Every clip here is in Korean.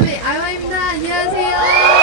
네, 아이와입니다. 안녕하세요.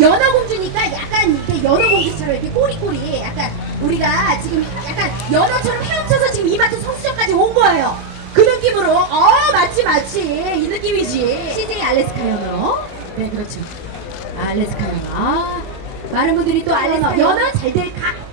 연어공주니까 약간 이렇게 연어공주처럼 이렇게 꼬리꼬리 약간 우리가 지금 약간 연어처럼 헤엄쳐서 지금 이마트 성수점까지 온 거예요. 그 느낌으로 어 맞지 맞지 이 느낌이지. CJ 알래스카 연어. 네 그렇죠. 알래스카 연어. 많은 분들이 또 알래스카 연어 잘될 각 알.